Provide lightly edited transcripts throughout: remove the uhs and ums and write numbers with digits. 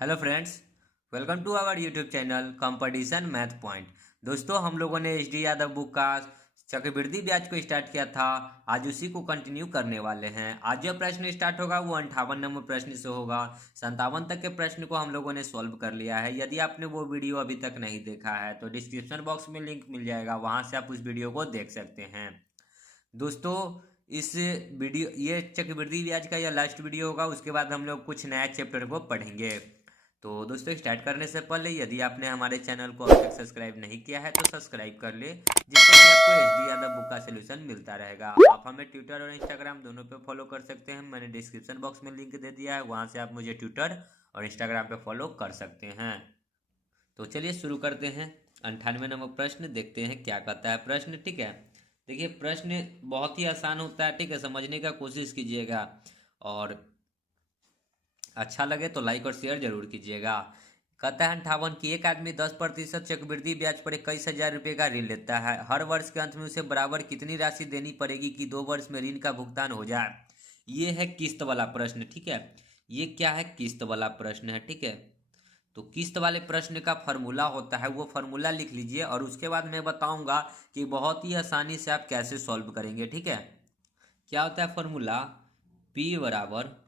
Hello friends, welcome to our YouTube channel competition math point. दोस्तों, हम लोगों ने एच डी यादव बुक का चक्रवृद्धि ब्याज को स्टार्ट किया था। आज उसी को कंटिन्यू करने वाले हैं। आज जो प्रश्न स्टार्ट होगा वो 58 नंबर प्रश्न से होगा। 57 तक के प्रश्न को हम लोगों ने सॉल्व कर लिया है। यदि आपने वो वीडियो अभी तक नहीं देखा है तो डिस्क्रिप्शन बॉक्स में लिंक मिल जाएगा, वहां से आप उस वीडियो को देख सकते हैं। दोस्तों, इस वीडियो ये चक्रवृद्धि ब्याज का यह लास्ट वीडियो होगा। उसके बाद हम लोग कुछ नया चैप्टर को पढ़ेंगे। तो दोस्तों, स्टार्ट करने से पहले यदि आपने हमारे चैनल को अब तक सब्सक्राइब नहीं किया है तो सब्सक्राइब कर ले, जिससे कि आपको एच डी यादव बुक का सोल्यूशन मिलता रहेगा। आप हमें ट्विटर और इंस्टाग्राम दोनों पे फॉलो कर सकते हैं। मैंने डिस्क्रिप्शन बॉक्स में लिंक दे दिया है, वहाँ से आप मुझे ट्विटर और इंस्टाग्राम पे फॉलो कर सकते हैं। तो चलिए शुरू करते हैं। 98 नंबर प्रश्न देखते हैं क्या कहता है प्रश्न। ठीक है, देखिए प्रश्न बहुत ही आसान होता है। ठीक है, समझने का कोशिश कीजिएगा और अच्छा लगे तो लाइक और शेयर जरूर कीजिएगा। कहता है 58 की एक आदमी 10% चक्रवृद्धि ब्याज पर 21,000 रुपये का ऋण लेता है। हर वर्ष के अंत में उसे बराबर कितनी राशि देनी पड़ेगी कि 2 वर्ष में ऋण का भुगतान हो जाए। ये है किस्त वाला प्रश्न। ठीक है, ये क्या है? किस्त वाला प्रश्न है। ठीक है, तो किस्त वाले प्रश्न का फॉर्मूला होता है, वो फॉर्मूला लिख लीजिए और उसके बाद मैं बताऊंगा कि बहुत ही आसानी से आप कैसे सॉल्व करेंगे। ठीक है, क्या होता है फॉर्मूला? P बराबर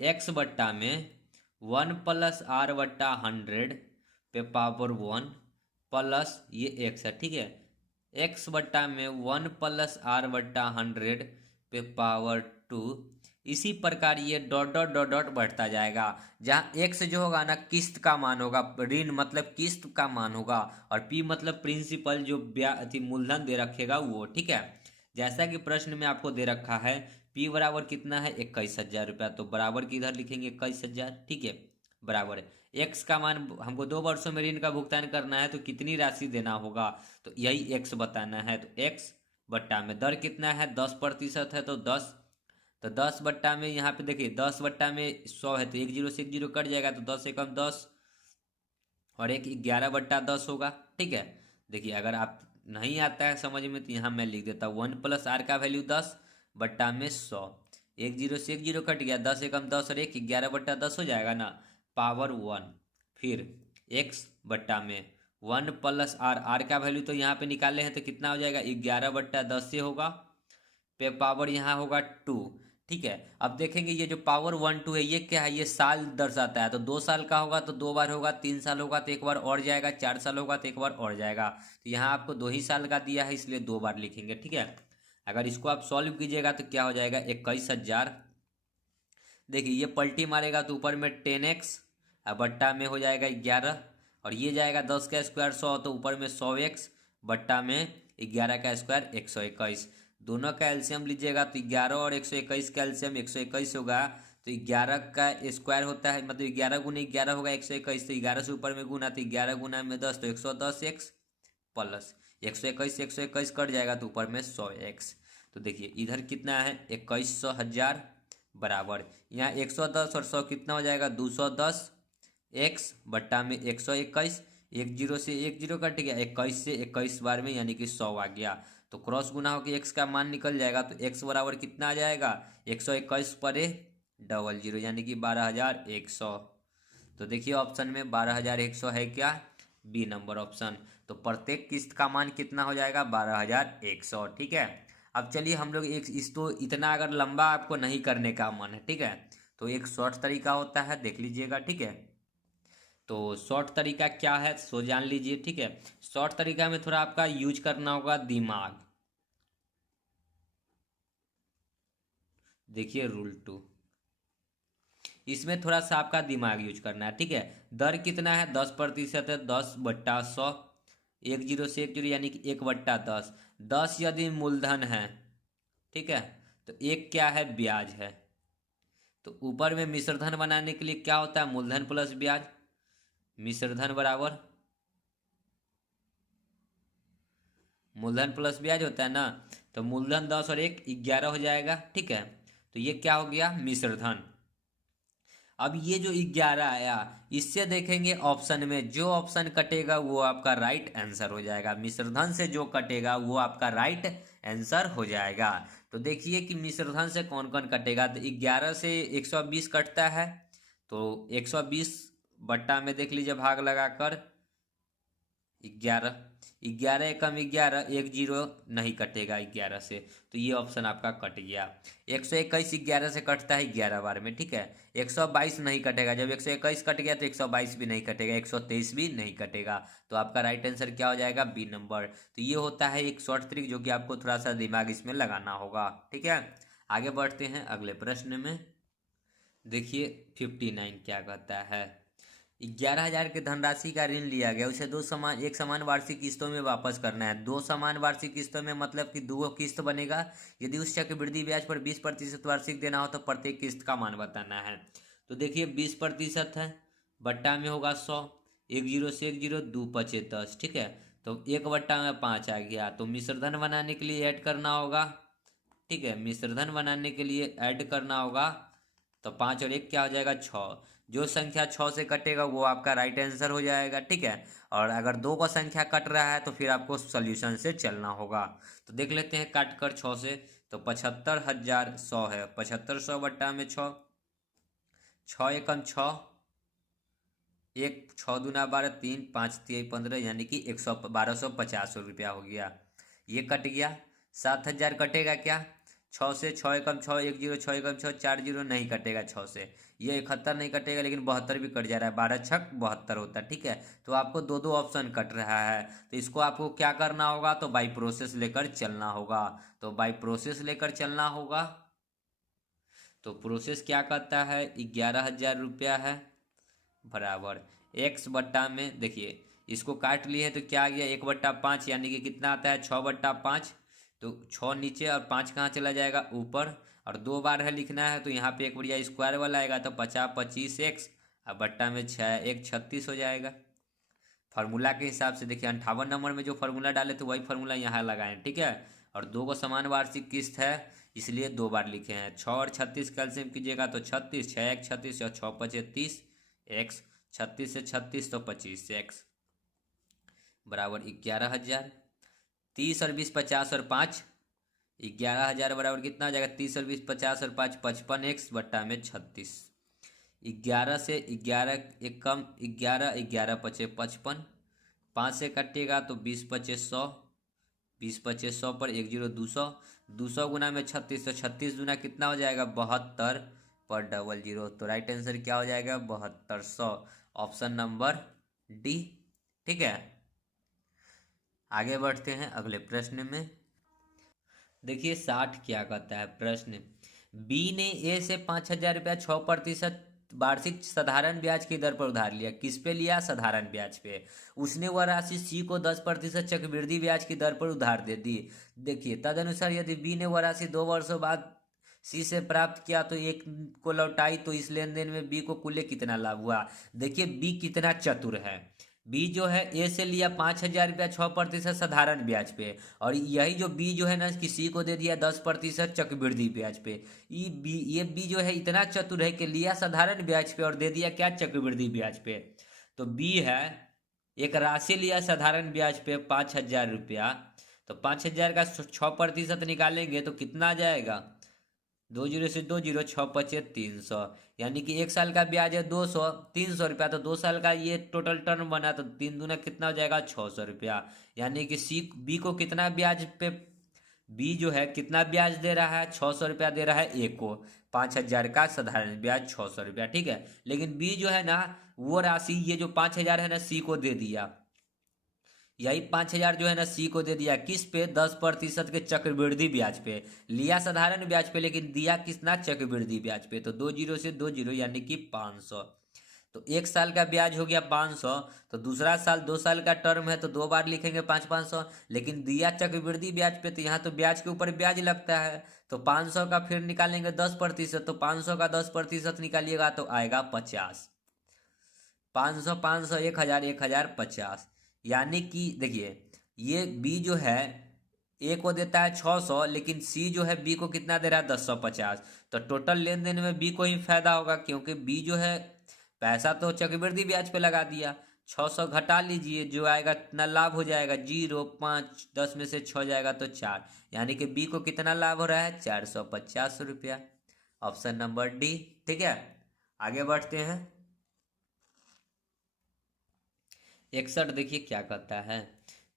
एक्स बट्टा में 1+r/100 पे पावर 1 प्लस ये एक्स है। ठीक है, एक्स बट्टा में 1+r/100 पे पावर 2। इसी प्रकार ये डॉट डॉट डॉट डॉट बढ़ता जाएगा। जहाँ एक्स जो होगा ना, किस्त का मान होगा, ऋण मतलब किस्त का मान होगा, और पी मतलब प्रिंसिपल जो ब्याज मूलधन दे रखेगा वो। ठीक है, जैसा कि प्रश्न में आपको दे रखा है पी बराबर कितना है? 21,000 रुपया। तो बराबर की इधर लिखेंगे 21,000। ठीक है, बराबर है एक्स का मान। हमको 2 वर्षों में ऋण का भुगतान करना है तो कितनी राशि देना होगा, तो यही एक्स बताना है। तो एक्स बट्टा में दर कितना है? 10% है तो 10। तो 10 बट्टा में यहाँ पे देखिए 10 बट्टा में 100 है तो एक जीरो से एक जीरो कट जाएगा, तो 10 एकम 10 और एक 11/10 होगा। ठीक है, देखिए अगर आप नहीं आता है समझ में तो यहाँ मैं लिख देता हूँ 1+r का वैल्यू 10 बट्टा में 100। एक जीरो से एक जीरो कट गया, 10 एकम 10 और एक 11/10 हो जाएगा ना, पावर 1। फिर x बट्टा में 1+r, r का वैल्यू तो यहाँ पे निकाले हैं तो कितना हो जाएगा? 11/10 से होगा, पे पावर यहाँ होगा 2। ठीक है, अब देखेंगे ये जो पावर 1 2 है ये क्या है? ये साल दर्शाता है। तो 2 साल का होगा तो 2 बार होगा, 3 साल होगा तो 1 बार और जाएगा, 4 साल होगा तो 1 बार और जाएगा। तो यहाँ आपको 2 ही साल का दिया है इसलिए 2 बार लिखेंगे। ठीक है, अगर इसको आप सॉल्व कीजिएगा तो क्या हो जाएगा? 21,000। देखिए ये पलटी मारेगा तो ऊपर में 10x और बट्टा में हो जाएगा 11, और ये जाएगा 10 का स्क्वायर 100 तो ऊपर में 100x बट्टा में 11 का स्क्वायर 121। दोनों का एलसीएम लीजिएगा तो 11 और 121 का एलसीएम 121 होगा। तो 11 का स्क्वायर होता है, मतलब 11 गुना 11 होगा 121। तो 11 से ऊपर में गुना, तो 11 गुना में 10 तो 110x प्लस 121 कट जाएगा तो ऊपर में 100x। तो देखिए इधर कितना है? 21,000 बराबर यहाँ 110 और 100 कितना हो जाएगा? 210 एक्स बट्टा में 121। एक जीरो से एक जीरो कट गया, 21 से 21 बार में यानी कि 100 आ गया। तो क्रॉस गुना होकर एक्स का मान निकल जाएगा। तो एक्स बराबर कितना आ जाएगा? 121 पर 00 यानी कि 12,100। तो देखिए ऑप्शन में 12,100 है क्या? B number option. तो प्रत्येक किस्त का मान कितना हो जाएगा? 12,100। ठीक है, अब चलिए हम लोग एक इस तो इतना अगर लंबा आपको नहीं करने का मन है, ठीक है, तो एक शॉर्ट तरीका होता है, देख लीजिएगा। ठीक है, तो शॉर्ट तरीका क्या है सो जान लीजिए। ठीक है, शॉर्ट तरीका में थोड़ा आपका यूज करना होगा दिमाग। देखिए रूल 2, इसमें थोड़ा सा आपका दिमाग यूज करना है। ठीक है, दर कितना है? 10% है, 10/100। एक जीरो से एक जीरो यानी कि 1/10। 10 यदि मूलधन है, ठीक है, तो एक क्या है? ब्याज है। तो ऊपर में मिश्रधन बनाने के लिए क्या होता है? मूलधन प्लस ब्याज। मिश्रधन बराबर मूलधन प्लस ब्याज होता है ना, तो मूलधन 10 और एक 11 हो जाएगा। ठीक है, तो ये क्या हो गया? मिश्रधन। अब ये जो 11 आया, इससे देखेंगे ऑप्शन में जो ऑप्शन कटेगा वो आपका राइट आंसर हो जाएगा। मिश्रधन से जो कटेगा वो आपका राइट आंसर हो जाएगा। तो देखिए कि मिश्रधन से कौन कौन कटेगा। तो 11 से 120 कटता है, तो 120 बट्टा में देख लीजिए भाग लगाकर 11, 11 एकम 11, एक जीरो नहीं कटेगा 11 से, तो ये ऑप्शन आपका कट गया। 121 11 से कटता है 11 बार में, ठीक है। 122 नहीं कटेगा, जब 121 कट गया तो 122 भी नहीं कटेगा, 123 भी नहीं कटेगा। तो आपका राइट आंसर क्या हो जाएगा? B number. तो ये होता है एक शॉर्ट ट्रिक जो कि आपको थोड़ा सा दिमाग इसमें लगाना होगा, ठीक है। आगे बढ़ते हैं अगले प्रश्न में। देखिए 59 क्या कहता है। 11,000 की धनराशि का ऋण लिया गया, उसे एक समान वार्षिक किस्तों में वापस करना है। दो समान वार्षिक किस्तों में मतलब कि दो किस्त बनेगा। यदि उस चक्रवृद्धि ब्याज पर 20% वार्षिक देना हो तो प्रत्येक किस्त का मान बताना है। तो देखिए 20% है, बट्टा में होगा 100, एक जीरो से एक जीरो, दो पचे 10, ठीक है। तो एक बट्टा में 5 आ गया। तो मिश्रधन बनाने के लिए ऐड करना होगा, ठीक है। मिश्रधन बनाने के लिए ऐड करना होगा, तो 5 और 1 क्या हो जाएगा? 6। जो संख्या 6 से कटेगा वो आपका राइट आंसर हो जाएगा, ठीक है। और अगर दो का संख्या कट रहा है तो फिर आपको सॉल्यूशन से चलना होगा। तो देख लेते हैं काट कर 6 से, तो 75,100 है। 7500 बट्टा में 6, 6 एकम 6, एक 6 दूना 12, 3 5 3 15, यानी कि 1250 रुपया हो गया। ये कट गया। 7,000 कटेगा क्या? 6 से, 6 एकम 6, एक जीरो, 6 एकम 6, 4 जीरो नहीं कटेगा 6 से। ये 71 नहीं कटेगा, लेकिन 72 भी कट जा रहा है, 12 छक 72 होता है, ठीक है। तो आपको दो दो ऑप्शन कट रहा है, तो इसको आपको क्या करना होगा? तो बाई प्रोसेस लेकर चलना होगा। तो बाई प्रोसेस लेकर चलना होगा। तो प्रोसेस क्या कहता है? 11,000 रुपया है, बराबर एक्स बट्टा में, देखिए इसको काट लिए तो क्या आ गया? 1/5, यानी कि कितना आता है? 6/5। तो 6 नीचे और 5 कहाँ चला जाएगा? ऊपर। और दो बार है लिखना है, तो यहाँ पे एक बढ़िया स्क्वायर वाला आएगा, तो 50 25 एक्स, और बट्टा में 6 1 36 हो जाएगा। फार्मूला के हिसाब से देखिए 58 नंबर में जो फार्मूला डाले थे वही फार्मूला यहाँ लगाएं, ठीक है। और दो को समान वार्षिक किस्त है, इसलिए दो बार लिखे हैं। 6 और 36 कैल्सियम कीजिएगा तो 36, 6 1 36 और 6 5 30 एक्स, 36 से 36 तो 25 एक्स, बराबर 11,000। 30 और 20 50 और 5, 11,000 बराबर कितना आ जाएगा? 30 और 20 50 और 5 55 एक्स बट्टा में 36। 11 से 11 एक कम 11, 11 पचे 55, 5 से कटेगा तो 20 पचे 100, 20 पचे 100 पर एक जीरो 200, 200 गुना में 36, तो 36 गुना कितना हो जाएगा? 72 पर डबल जीरो। तो राइट आंसर क्या हो जाएगा? 7200, ऑप्शन नंबर डी, ठीक है। आगे बढ़ते हैं अगले प्रश्न में। देखिए 60 क्या कहता है प्रश्न। बी ने ए से 5,000 रुपया 6% वार्षिक साधारण ब्याज की दर पर उधार लिया। किस पे लिया? साधारण ब्याज पे। उसने वह राशि सी को 10% चक्रवृद्धि ब्याज की दर पर उधार दे दी। देखिए तदनुसार यदि बी ने वह राशि 2 वर्षों बाद सी से प्राप्त किया तो एक को लौटाई, तो इस लेन देन में बी को कुल कितना लाभ हुआ? देखिए बी कितना चतुर है। बी जो है ए से लिया 5,000 रुपया 6% साधारण ब्याज पे, और यही जो बी जो है ना किसी को दे दिया 10% चक्रवृद्धि ब्याज पे। ये बी जो है इतना चतुर है कि लिया साधारण ब्याज पे और दे दिया क्या? चक्रवृद्धि ब्याज पे। तो बी है एक राशि लिया साधारण ब्याज पे 5,000 रुपया, तो 5,000 का 6% निकालेंगे तो कितना आ जाएगा? 2 जीरो से 2 जीरो, 6 पचे 300, यानी कि एक साल का ब्याज है 200, 300 रुपया, तो 2 साल का ये टोटल टर्म बना, तो 3 दूना कितना हो जाएगा? 600 रुपया। यानी कि सी बी को कितना ब्याज पे, बी जो है कितना ब्याज दे रहा है? 600 रुपया दे रहा है ए को। 5,000 का साधारण ब्याज 600 रुपया, ठीक है। लेकिन बी जो है ना वो राशि ये जो 5,000 है ना सी को दे दिया। यही 5,000 जो है ना सी को दे दिया किस पे? 10% के चक्रवृद्धि ब्याज पे। लिया साधारण ब्याज पे लेकिन दिया कितना? चक्रवृद्धि ब्याज पे। तो 2 जीरो से 2 जीरो, यानी कि 500। तो एक साल का ब्याज हो गया 500, तो दूसरा साल 2 साल का टर्म है तो दो बार लिखेंगे 500, लेकिन दिया चक्रवृद्धि ब्याज पे तो यहाँ तो ब्याज के ऊपर ब्याज लगता है, तो 500 का फिर निकालेंगे 10%, तो 500 का 10% निकालिएगा तो आएगा 50। 500 500 1,000 1,000 50, यानी कि देखिए ये बी जो है ए को देता है 600, लेकिन सी जो है बी को कितना दे रहा है? 1050। तो टोटल लेन देन में बी को ही फायदा होगा, क्योंकि बी जो है पैसा तो चक्रवृद्धि ब्याज पे लगा दिया। 600 घटा लीजिए, जो आएगा कितना लाभ हो जाएगा? 0 5 10 में से 6 जाएगा तो 4, यानी कि बी को कितना लाभ हो रहा है? 450 रुपया, ऑप्शन नंबर डी, ठीक है। आगे बढ़ते हैं। 61 देखिए क्या कहता है।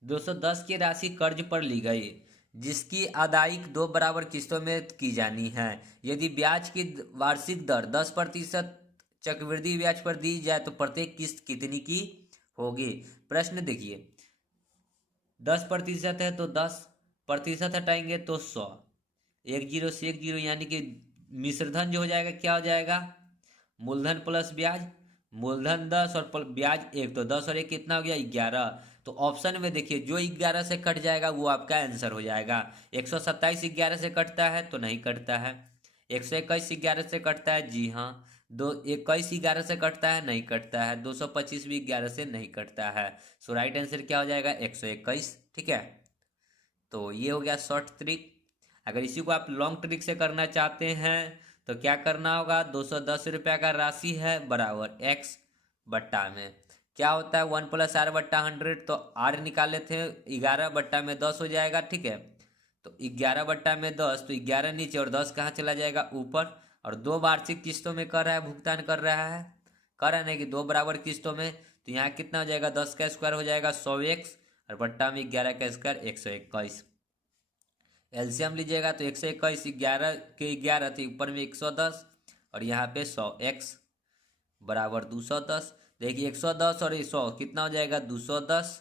210 की राशि कर्ज पर ली गई जिसकी अदायगी 2 बराबर किस्तों में की जानी है। यदि ब्याज की वार्षिक दर 10% चक्रवृद्धि ब्याज पर दी जाए तो प्रत्येक किस्त कितनी की होगी। प्रश्न देखिए, 10% है तो 10% हटाएंगे तो 100, एक जीरो से एक जीरो, यानी कि मिश्रधन जो हो जाएगा क्या हो जाएगा, मूलधन प्लस ब्याज। मूलधन 10 और ब्याज 1, तो 10 और 1 कितना हो गया 11। तो ऑप्शन में देखिए जो 11 से कट जाएगा वो आपका आंसर हो जाएगा। 127 11 से कटता है तो नहीं कटता है। 121 11 से कटता है, जी हाँ। 21 11 से कटता है, नहीं कटता है। 225 भी 11 से नहीं कटता है। सो राइट आंसर क्या हो जाएगा 121। ठीक है, तो ये हो गया शॉर्ट ट्रिक। अगर इसी को आप लॉन्ग ट्रिक से करना चाहते हैं तो क्या करना होगा, 210 रुपया का राशि है बराबर एक्स बट्टा में क्या होता है 1+r/100, तो r निकाले थे 11/10 हो जाएगा। ठीक है, तो 11/10, तो 11 नीचे और 10 कहाँ चला जाएगा ऊपर। और 2 वार्षिक किस्तों में कर रहा है, भुगतान कर रहा है, कर रहा है ना कि 2 बराबर किस्तों में। तो यहाँ कितना हो जाएगा, 10 का स्क्वायर हो जाएगा 100x और बट्टा में 11 का स्क्वायर 121। एलसीएम लीजिएगा तो 121, 11 के 11 थे, ऊपर में 110 और यहाँ पे 100x बराबर 210। देखिए 110 और 100 कितना हो जाएगा 210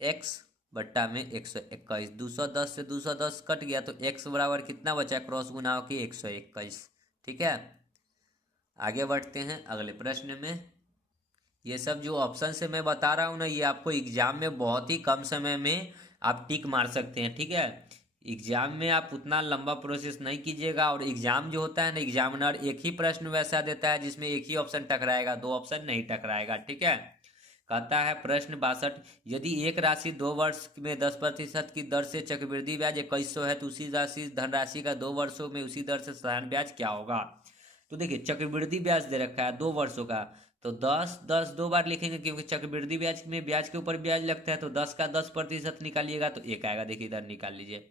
x बट्टा में 121। 210 से 210 कट गया तो x बराबर कितना बचा, क्रॉस गुना हो कि 121। ठीक है, आगे बढ़ते हैं अगले प्रश्न में। ये सब जो ऑप्शन से मैं बता रहा हूँ ना, ये आपको एग्जाम में बहुत ही कम समय में आप टिक मार सकते हैं। ठीक है, एग्जाम में आप उतना लंबा प्रोसेस नहीं कीजिएगा। और एग्जाम जो होता है ना, एग्जामिनर एक ही प्रश्न वैसा देता है जिसमें एक ही ऑप्शन टकराएगा, 2 ऑप्शन नहीं टकराएगा। ठीक है, कहता है प्रश्न 62, यदि एक राशि 2 वर्ष में 10% की दर से चक्रवृद्धि ब्याज 2100 है तो उसी राशि धनराशि का 2 वर्षों में उसी दर से साधारण ब्याज क्या होगा। तो देखिए चक्रवृद्धि ब्याज दे रखा है 2 वर्षों का, तो 10 2 बार लिखेंगे क्योंकि चक्रवृद्धि ब्याज में ब्याज के ऊपर ब्याज लगता है। तो 10 का 10% निकालिएगा तो एक आएगा, देखिए इधर निकाल लीजिए।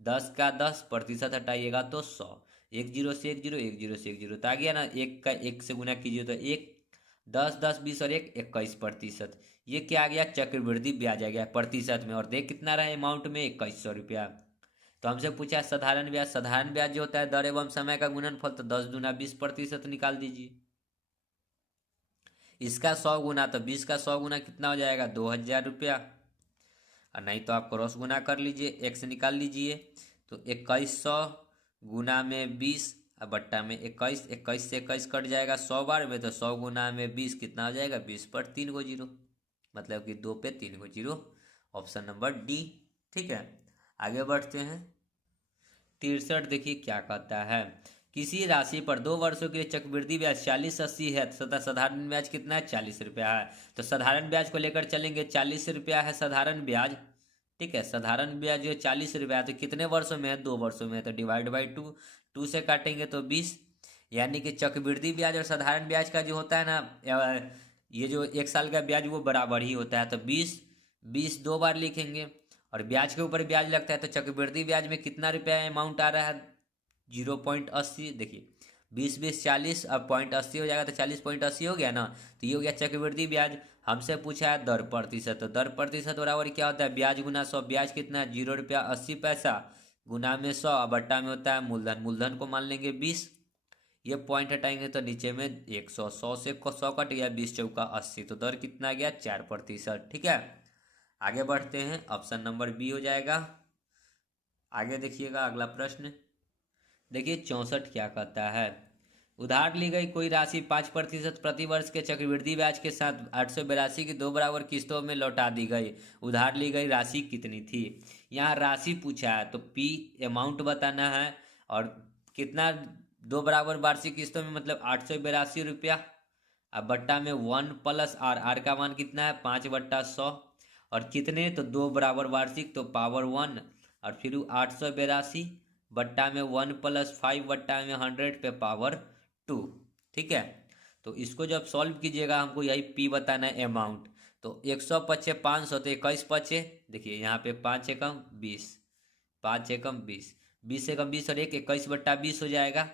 10 का 10% हटाइएगा तो 100, एक जीरो से एक जीरो, एक जीरो से एक जीरो, तो आ गया ना। एक का एक से गुना कीजिए तो एक, 10 10 20 और एक 21%। ये क्या आ गया, चक्रवृद्धि ब्याज आ गया प्रतिशत में। और देख कितना रहा अमाउंट में 2100 रुपया। तो हमसे पूछा है साधारण ब्याज। साधारण ब्याज जो होता है दर एवं समय का गुणनफल, तो 10 दूना 20% निकाल दीजिए। इसका 100 गुना, तो 20 का 100 गुना कितना हो जाएगा 2000 रुपया। और नहीं तो आप क्रॉस गुना कर लीजिए, एक्स निकाल लीजिए। तो 2100 गुना में 20 और बट्टा में 21, 21 से 21 कट जाएगा 100 बार में, तो 100 गुना में 20 कितना हो जाएगा, 20 पर 3 गो जीरो, मतलब कि 2 पे 3 गो जीरो। Option number D. ठीक है, आगे बढ़ते हैं। 63 देखिए क्या कहता है, किसी राशि पर 2 वर्षों के लिए चक्रवृद्धि ब्याज 40 80 है तथा साधारण ब्याज कितना है 40 रुपया है। तो साधारण ब्याज को लेकर चलेंगे, 40 रुपया है साधारण ब्याज। ठीक है, साधारण ब्याज जो है 40 रुपया है, तो कितने वर्षों में है 2 वर्षों में है, तो डिवाइड बाई 2, 2 से काटेंगे तो 20। यानी कि चक्रवृद्धि ब्याज और साधारण ब्याज का जो होता है ना, ये जो 1 साल का ब्याज वो बराबर ही होता है। तो 20 20 2 बार लिखेंगे और ब्याज के ऊपर ब्याज लगता है। तो चक्रवृद्धि ब्याज में कितना रुपया अमाउंट आ रहा है 0.80। देखिए 20 20 40 अब 0.80 हो जाएगा, तो 40.80 हो गया ना। तो ये हो गया चक्रवृद्धि ब्याज। हमसे पूछा है दर प्रतिशत, तो दर प्रतिशत बराबर क्या होता है ब्याज गुना 100। ब्याज कितना है 0 रुपया 80 पैसा गुना में 100, बट्टा में होता है मूलधन। मूलधन को मान लेंगे 20, ये पॉइंट हटाएंगे तो नीचे में 100, 100 से 100 कट गया, 20 चौका 80, तो दर कितना गया 4%। ठीक है, आगे बढ़ते हैं, ऑप्शन नंबर बी हो जाएगा। आगे देखिएगा अगला प्रश्न। देखिए 64 क्या कहता है, उधार ली गई कोई राशि 5% प्रति वर्ष के चक्रवृद्धि ब्याज के साथ 882 की 2 बराबर किस्तों में लौटा दी गई। उधार ली गई राशि कितनी थी। यहाँ राशि पूछा है तो पी अमाउंट बताना है और कितना 2 बराबर वार्षिक किस्तों में, मतलब 882 रुपया। अब बट्टा में 1+r, आर का मान कितना है 5/100 और कितने, तो 2 बराबर वार्षिक, तो पावर 1 और फिर 882 बट्टा में 1+5 बट्टा में 100 पे पावर 2। ठीक है, तो इसको जब सॉल्व कीजिएगा हमको यही पी बताना है अमाउंट। तो 100 पचे 500, तो 21 पचे, देखिए यहाँ पे 5 एकम 20, 5 एकम 20, 20 एकम 20 और 1 21/20 हो जाएगा।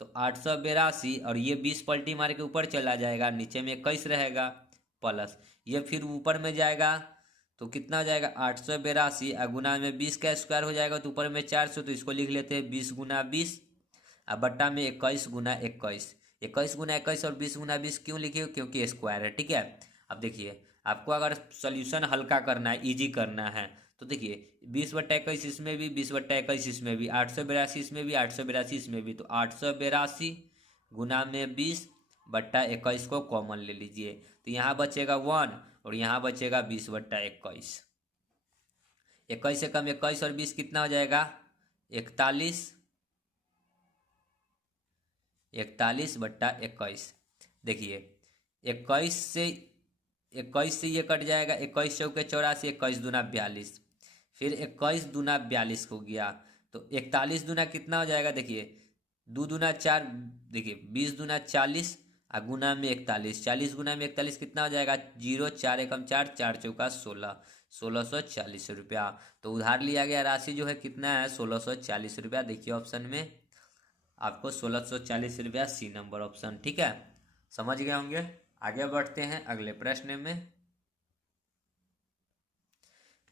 तो 882 और ये 20 पलटी मार के ऊपर चला जाएगा, नीचे में 21 रहेगा प्लस ये फिर ऊपर में जाएगा तो कितना हो जाएगा 882 और गुना में 20 का स्क्वायर हो जाएगा तो ऊपर में 400, तो इसको लिख लेते हैं 20 गुना 20 और बट्टा में 21 गुना 21। 21 गुना 21 और 20 गुना 20 क्यों लिखे, क्योंकि स्क्वायर है। ठीक है, अब देखिए आपको अगर सोल्यूशन हल्का करना है, इजी करना है, तो देखिए 20/21 इसमें भी, 20/21 इसमें भी, 882 इसमें भी, 882 इसमें भी, तो 882 गुना में 20/21 को कॉमन ले लीजिए, तो यहाँ बचेगा 1 और यहाँ बचेगा 20/21। 21 से कम 21 और 20 कितना हो जाएगा 41, 41/21। देखिए 21 से ये कट जाएगा, 21 चौके 84, 21 दूना 42, फिर 21 दूना 42 हो गया, तो 41 दूना कितना हो जाएगा, देखिए 2 दूना 4, देखिए 20 दूना 40 और गुना में 41, 40 गुना में 41 कितना हो जाएगा 0, 4 एकम 4, 4 चौका 16, 1640 रुपया। तो उधार लिया गया राशि जो है कितना है 1640 रुपया। देखिए ऑप्शन में आपको 1640 रुपया, सी नंबर ऑप्शन। ठीक है, समझ गए होंगे। आगे बढ़ते हैं अगले प्रश्न में।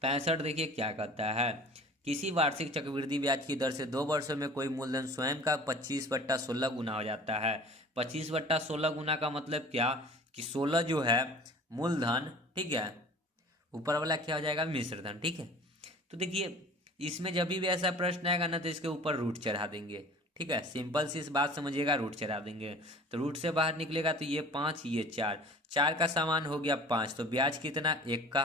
65 देखिए क्या कहता है, किसी वार्षिक चक्रवृद्धि ब्याज की दर से 2 वर्षों में कोई मूलधन स्वयं का 25/16 गुना हो जाता है। 25/16 गुना का मतलब क्या कि 16 जो है मूलधन, ठीक है, ऊपर वाला क्या हो जाएगा मिश्रधन। ठीक है, तो देखिए इसमें जब भी ऐसा प्रश्न आएगा ना तो इसके ऊपर रूट चढ़ा देंगे। ठीक है, सिंपल सी इस बात समझिएगा, रूट चढ़ा देंगे तो रूट से बाहर निकलेगा तो ये 5 ये 4, 4 का सामान हो गया 5, तो ब्याज कितना 1 का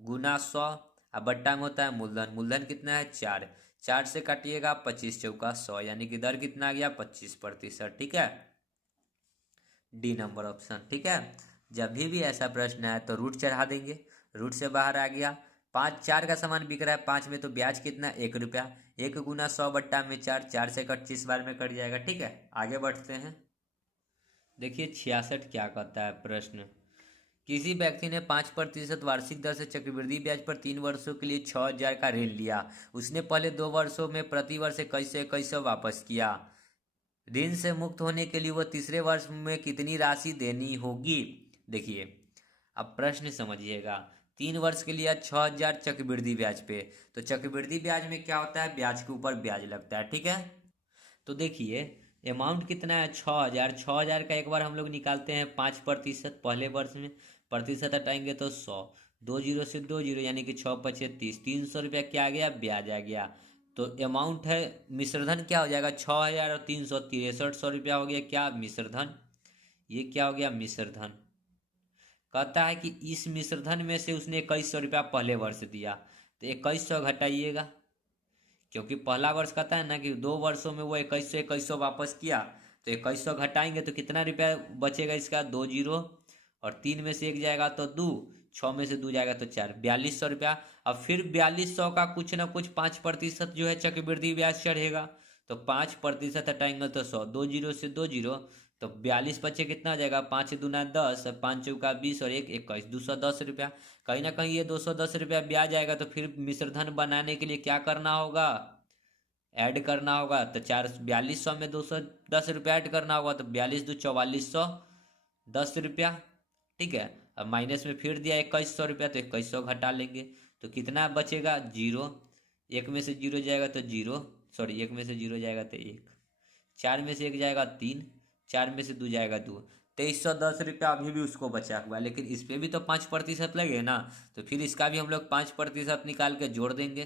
गुना 100 अब बट्टा में होता है मूलधन, मूलधन कितना है 4, 4 से काटिएगा 25 चौका 100, यानी कि दर कितना आ गया 25%। ठीक है, डी नंबर ऑप्शन। ठीक है, जब भी ऐसा प्रश्न आए तो रूट चढ़ा देंगे, रूट से बाहर आ गया 5, 4 का सामान बिक रहा है 5 में, तो ब्याज कितना 1 रुपया, 1 गुना 100 बट्टा में 4, 4 से 25 बार में कट जाएगा। ठीक है, आगे बढ़ते हैं। देखिए 66 क्या कहता है प्रश्न, किसी व्यक्ति ने 5% वार्षिक दर से चक्रवृद्धि ब्याज पर 3 वर्षों के लिए 6000 का ऋण लिया। उसने पहले 2 वर्षों में प्रति वर्ष 2100 वापस किया। ऋण से मुक्त होने के लिए वह तीसरे वर्ष में कितनी राशि देनी होगी। देखिए अब प्रश्न समझिएगा, 3 वर्ष के लिए 6000 चक्रवृद्धि ब्याज पे, तो चक्रवृद्धि ब्याज में क्या होता है ब्याज के ऊपर ब्याज लगता है। ठीक है, तो देखिए अमाउंट कितना है 6000, 6000 का एक बार हम लोग निकालते हैं 5% पहले वर्ष में, प्रतिशत हटाएंगे तो 100, 2 जीरो से 2 जीरो यानी कि 6×5 = 300 रुपया क्या आ गया ब्याज आ गया। तो अमाउंट है मिश्रधन क्या हो जाएगा 6000 और 300 6300 रुपया हो गया क्या मिश्रधन, ये क्या हो गया मिश्रधन। कहता है कि इस मिश्रधन में से उसने 2100 रुपया पहले वर्ष दिया, तो 2100 घटाइएगा, क्योंकि पहला वर्ष कहता है ना कि 2 वर्षों में वो 2100 वापस किया, तो 2100 घटाएंगे तो कितना रुपया बचेगा इसका 2 जीरो, और 3 में से 1 जाएगा तो 2, 6 में से 2 जाएगा तो 4, 4200 रुपया। अब फिर 4200 का कुछ ना कुछ 5% जो है चक्रवृद्धि ब्याज चढ़ेगा, तो 5% हटाएंगे तो 100, 2 जीरो से 2 जीरो, तो 42 बचे कितना हो जाएगा 5 दूना 10, 5 चौका 20 और 1 21, 210 रुपया। कहीं ना कहीं ये 210 रुपया ब्याज आएगा, तो फिर मिश्रधन बनाने के लिए क्या करना होगा ऐड करना होगा, तो 4200 में 210 रुपया ऐड करना होगा, तो 42 दो 4410 रुपया। ठीक है, अब माइनस में फिर दिया 2100 रुपया, तो 2100 घटा लेंगे तो कितना बचेगा 0, 1 में से 0 जाएगा तो 0, सॉरी 1 में से 0 जाएगा तो 1, 4 में से 1 जाएगा 3, 4 में से 2 जाएगा 2, 2310 रुपया अभी भी उसको बचा हुआ है। लेकिन इस पर भी तो 5% लगे ना, तो फिर इसका भी हम लोग 5% निकाल के जोड़ देंगे,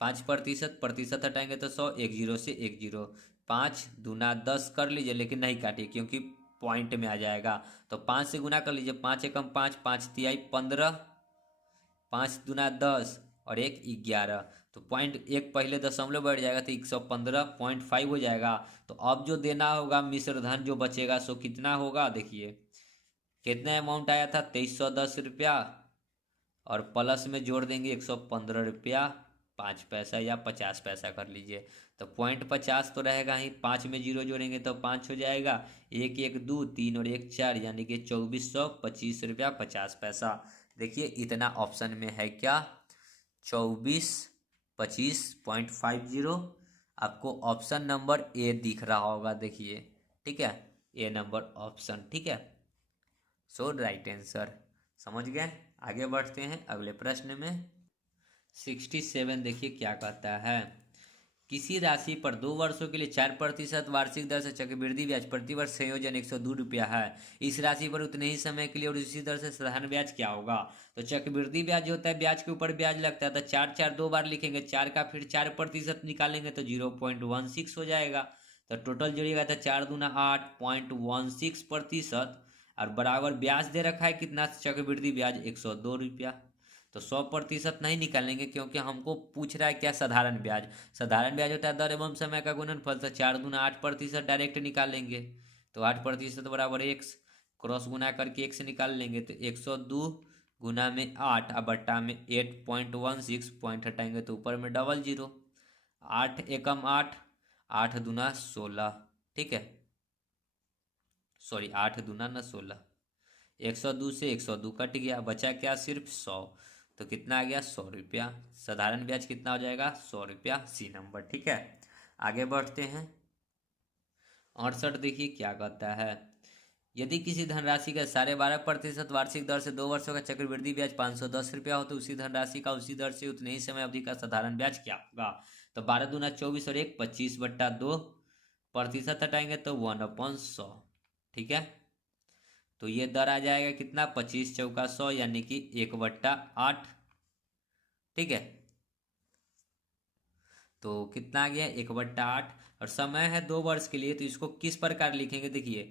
5% प्रतिशत हटाएंगे तो 100, 1 जीरो से 1 जीरो, 5 दूना 10 कर लीजिए, लेकिन नहीं काटिए क्योंकि पॉइंट में आ जाएगा, तो 5 से गुना कर लीजिए, 5 एकम 5, 5 तिहाई 15, 5 दूना 10 और 1 11, तो पॉइंट 1 पहले दशमलव बढ़ जाएगा तो 115.5 हो जाएगा। तो अब जो देना होगा मिश्रधन जो बचेगा सो कितना होगा, देखिए कितना अमाउंट आया था 2310 रुपया, और प्लस में जोड़ देंगे 115 रुपया 5 पैसा या 50 पैसा कर लीजिए, तो 0.50 तो रहेगा ही, 5 में 0 जोड़ेंगे तो 5 हो जाएगा, 1 1 2 3 और 1 4 यानी कि 2425 रुपया 50 पैसा। देखिए इतना ऑप्शन में है क्या 2425.50, आपको ऑप्शन नंबर ए दिख रहा होगा, देखिए, ठीक है, ए नंबर ऑप्शन, ठीक है। सो राइट आंसर। समझ गए। आगे बढ़ते हैं अगले प्रश्न में। 67 देखिए क्या कहता है। किसी राशि पर 2 वर्षों के लिए 4% वार्षिक दर से चक्रवृद्धि ब्याज प्रतिवर्ष संयोजन 102 रुपया है। इस राशि पर उतने ही समय के लिए और उसी दर से साधारण ब्याज क्या होगा? तो चक्रवृद्धि ब्याज जो होता है ब्याज के ऊपर ब्याज लगता है, तो 4 दो बार लिखेंगे, 4 का फिर 4% निकालेंगे तो 0.16 हो जाएगा। तो टोटल जोड़िएगा तो 4 दूना 8.16% और बराबर ब्याज दे रखा है कितना? चक्रवृद्धि ब्याज 102 रुपया। तो 100% नहीं निकालेंगे क्योंकि हमको पूछ रहा है क्या? साधारण ब्याज। साधारण ब्याज होता है दर एवं समय का गुणनफल, तो 4 दूना 8% डायरेक्ट निकालेंगे, तो 8% बराबर एक्स, क्रॉस गुना करके एक्स निकाल लेंगे, तो 102 गुना में 8 और बट्टा में 8.16, पॉइंट हटाएंगे तो ऊपर में डबल जीरो, 8 एकम 8, 8 दूना 16, ठीक है, सॉरी 8 दूना न 16, 102 से 102 कट गया, बचा क्या? सिर्फ 100। तो कितना आ गया? 100 रुपया। साधारण ब्याज कितना हो जाएगा? 100 रुपया, सी नंबर, ठीक है। आगे बढ़ते हैं। 68 देखिए क्या कहता है। यदि किसी धनराशि का 12.5% वार्षिक दर से 2 वर्षों का चक्रवृद्धि ब्याज 510 रुपया हो, तो उसी धनराशि का उसी दर से उतने ही समय अवधि का साधारण ब्याज क्या होगा? तो 12 दूना 24 और 1 25/2%, हटाएंगे तो 1/100, ठीक है। तो ये दर आ जाएगा कितना? 25 चौका 100, यानी कि 1/8, ठीक है। तो कितना आ गया? 1/8। और समय है 2 वर्ष के लिए, तो इसको किस प्रकार लिखेंगे? देखिए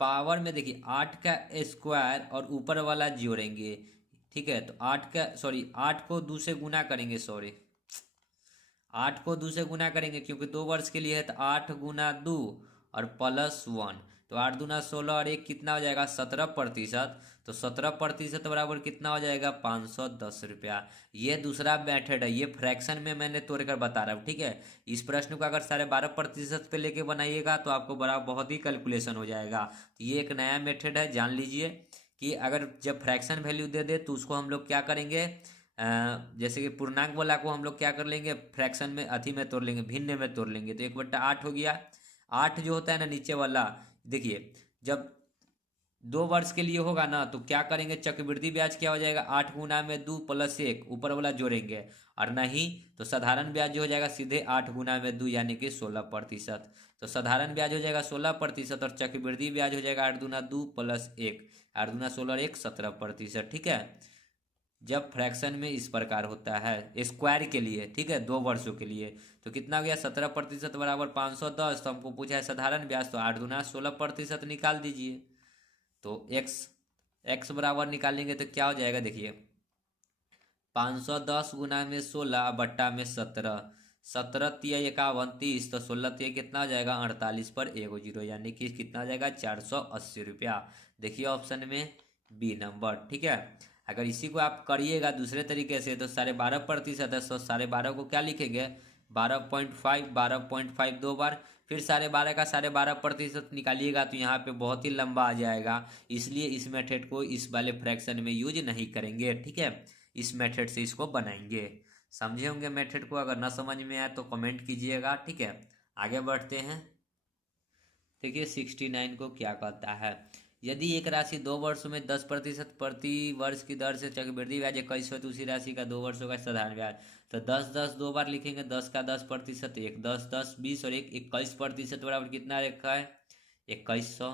पावर में, देखिए 8 का स्क्वायर और ऊपर वाला जोड़ेंगे, ठीक है। तो 8 को 2 से गुना करेंगे, सॉरी 8 को 2 से गुना करेंगे क्योंकि 2 वर्ष के लिए है, तो 8 गुना 2 और +1, तो 8 दूना 16 और 1 कितना हो जाएगा? 17%। तो 17% बराबर कितना हो जाएगा? 510 रुपया। ये दूसरा मेथड है, ये फ्रैक्शन में मैंने तोड़कर बता रहा हूँ, ठीक है। इस प्रश्न को अगर 12.5% पे लेके बनाइएगा तो आपको बड़ा बहुत ही कैलकुलेशन हो जाएगा। तो ये एक नया मेथड है, जान लीजिए कि अगर जब फ्रैक्शन वैल्यू दे दे तो उसको हम लोग क्या करेंगे, जैसे कि पूर्णांक वाला को हम लोग क्या कर लेंगे, फ्रैक्शन में अथी में तोड़ लेंगे, भिन्न में तोड़ लेंगे, तो 1/8 हो गया। 8 जो होता है ना नीचे वाला, देखिए जब 2 वर्ष के लिए होगा ना तो क्या करेंगे, चक्रवृद्धि ब्याज क्या हो जाएगा? 8 गुना में 2 + 1, ऊपर वाला जोड़ेंगे, और नहीं तो साधारण ब्याज जो हो जाएगा सीधे 8 गुना में 2, यानी कि 16%। तो साधारण ब्याज हो जाएगा 16% और चक्रवृद्धि ब्याज हो जाएगा 8 दूना 2 + 1, 8 दूना 16 और 1 17%, ठीक है। जब फ्रैक्शन में इस प्रकार होता है स्क्वायर के लिए, ठीक है, 2 वर्षों के लिए, तो कितना हो गया? 17% बराबर 510। तो हमको पूछा है साधारण ब्याज, तो 8 दूना 16% निकाल दीजिए। तो एक्स बराबर निकालेंगे तो क्या हो जाएगा? देखिए 510 गुना में 16 बट्टा में 17, 17 तिया 51 30, तो 16 तिया कितना हो जाएगा? 48 पर 1 जीरो, यानी कि कितना हो जाएगा? 480 रुपया। देखिए ऑप्शन में बी नंबर, ठीक है। अगर इसी को आप करिएगा दूसरे तरीके से तो 12.5% है, तो 12.5 को क्या लिखेंगे? 12.5, 12.5 दो बार, फिर 12.5 का 12.5% निकालिएगा तो यहाँ पे बहुत ही लंबा आ जाएगा। इसलिए इस मेथड को इस वाले फ्रैक्शन में यूज नहीं करेंगे, ठीक है। इस मेथड से इसको बनाएंगे। समझे होंगे मेथड को। अगर ना समझ में आए तो कमेंट कीजिएगा, ठीक है। आगे बढ़ते हैं। देखिए 69 को क्या कहता है। यदि एक राशि 2 वर्षों में 10% प्रति वर्ष की दर से चक्रवृद्धि ब्याज 21 हो, तो उसी राशि का 2 वर्षों का साधारण ब्याज, तो 10 दो बार लिखेंगे, 10 का 10%, एक 10 10 20 और एक 21% बराबर कितना रखा है? 2100।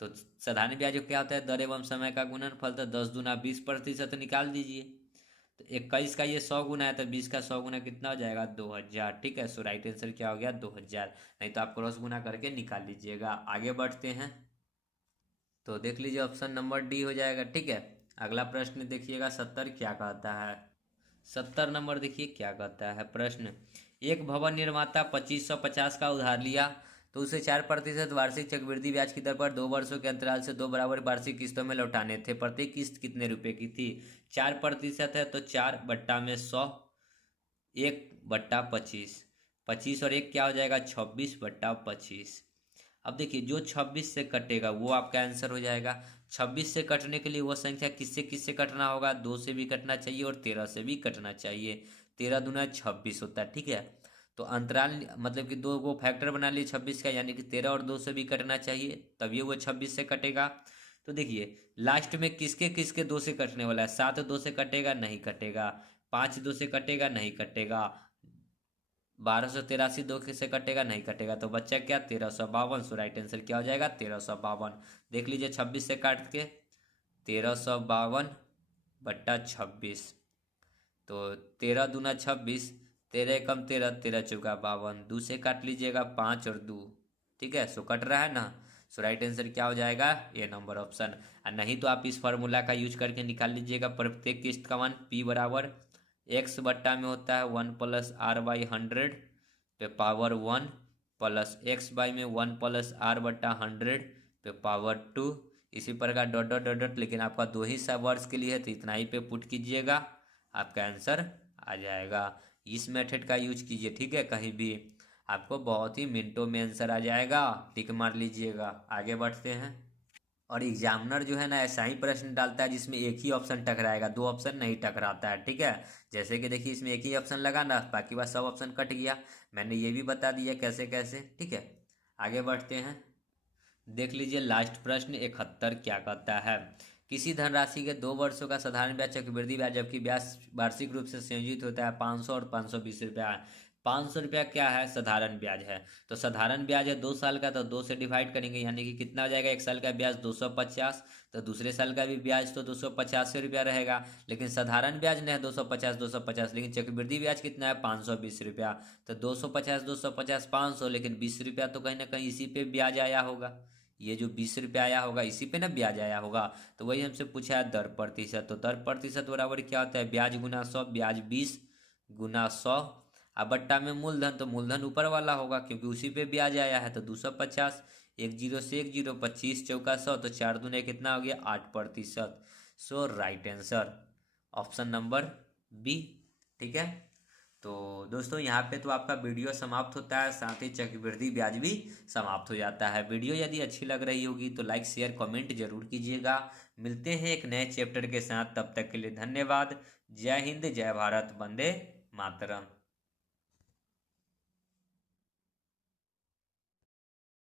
तो साधारण ब्याज क्या होता है? दर एवं समय का गुणनफल, तो 10 दूना 20% निकाल दीजिए। तो 21 का ये 100 गुना है, तो 20 का 100 गुना कितना हो जाएगा? 2000, ठीक है। सो राइट आंसर क्या हो गया? 2000। नहीं तो आप क्रॉस गुना करके निकाल लीजिएगा। आगे बढ़ते हैं। तो देख लीजिए ऑप्शन नंबर डी हो जाएगा, ठीक है। अगला प्रश्न देखिएगा 70 क्या कहता है। 70 नंबर देखिए क्या कहता है प्रश्न। एक भवन निर्माता 2550 का उधार लिया, तो उसे 4% वार्षिक चक्रवृद्धि ब्याज की दर पर 2 वर्षों के अंतराल से 2 बराबर वार्षिक किस्तों में लौटाने थे। प्रत्येक किस्त कितने रुपए की थी? 4% है तो 4/100, 1/25, 25 और 1 क्या हो जाएगा? 26/25। अब देखिए जो 26 से कटेगा वो आपका आंसर हो जाएगा। 26 से कटने के लिए वो संख्या किससे किससे कटना होगा? 2 से भी कटना चाहिए और 13 से भी कटना चाहिए। 13 दूना 26 होता है, ठीक है। तो अंतराल मतलब कि दो वो फैक्टर बना लिए 26 का, यानी कि 13 और 2 से भी कटना चाहिए, तभी वो 26 से कटेगा। तो देखिए लास्ट में किसके किसके 2 से कटने वाला है, 7 2 से कटेगा नहीं कटेगा, 5 2 से कटेगा नहीं कटेगा, 1283 2 से कटेगा नहीं कटेगा, तो बच्चा क्या 1352। सो राइट आंसर क्या हो जाएगा 1352। देख लीजिए 26 से काट के 1352/26, तो 13 दूना 26, 13 एकम 13, 13 चौका 52, 2 से काट लीजिएगा 5 और 2, ठीक है। सो कट रहा है ना। सो राइट आंसर क्या हो जाएगा ए नंबर ऑप्शन। और नहीं तो आप इस फार्मूला का यूज करके निकाल लीजिएगा प्रत्येक किस्त का मान। पी बराबर एक्स बट्टा में होता है 1+r/100 पे पावर 1 प्लस एक्स बाई में 1+r/100 पे पावर 2। इसी प्रकार डॉट डॉट डॉट डॉट, लेकिन आपका 2 ही सब वर्ड्स के लिए है तो इतना ही पे पुट कीजिएगा, आपका आंसर आ जाएगा। इस मेथड का यूज कीजिए, ठीक है, कहीं भी आपको बहुत ही मिनटों में आंसर आ जाएगा। टिक मार लीजिएगा। आगे बढ़ते हैं। और एग्जामिनर जो है ना ऐसा ही प्रश्न डालता है जिसमें एक ही ऑप्शन टकराएगा, 2 ऑप्शन नहीं टकराता है, ठीक है। जैसे कि देखिए इसमें एक ही ऑप्शन लगा ना, बाकी बात सब ऑप्शन कट गया। मैंने ये भी बता दिया कैसे कैसे, ठीक है। आगे बढ़ते हैं। देख लीजिए लास्ट प्रश्न 71 क्या कहता है। किसी धनराशि के 2 वर्षों का साधारण ब्याज चक्रवृद्धि ब्याज, जबकि ब्याज वार्षिक रूप से संयोजित होता है 500 और 520 रुपया है। 500 रुपया क्या है, साधारण ब्याज है। तो साधारण ब्याज है 2 साल का, तो 2 से डिवाइड करेंगे, यानी कि कितना हो जाएगा, 1 साल का ब्याज 250, तो दूसरे साल का भी ब्याज तो 250 रुपया रहेगा। लेकिन साधारण ब्याज नहीं है 250 250, लेकिन चक्रवृद्धि ब्याज कितना है 520 रुपया। तो 250 250 500, लेकिन 20 रुपया तो कहीं ना कहीं इसी पे ब्याज आया होगा। ये जो 20 रुपया आया होगा इसी पे ना ब्याज आया होगा। तो वही हमसे पूछा है दर प्रतिशत, तो दर प्रतिशत बराबर क्या होता है, ब्याज गुना 100, ब्याज 20 गुना 100। अब बट्टा में मूलधन, तो मूलधन ऊपर वाला होगा क्योंकि उसी पे ब्याज आया है, तो 250। 1 0 से 1 0, 25 चौका 100, तो 4 दूने कितना हो गया 8%। So right answer option number B, ठीक है। तो दोस्तों यहाँ पे तो आपका वीडियो समाप्त होता है, साथ ही चक्रवृद्धि ब्याज भी समाप्त हो जाता है। वीडियो यदि अच्छी लग रही होगी तो लाइक शेयर कमेंट जरूर कीजिएगा। मिलते हैं एक नए चैप्टर के साथ, तब तक के लिए धन्यवाद। जय हिंद, जय भारत, वंदे मातरम।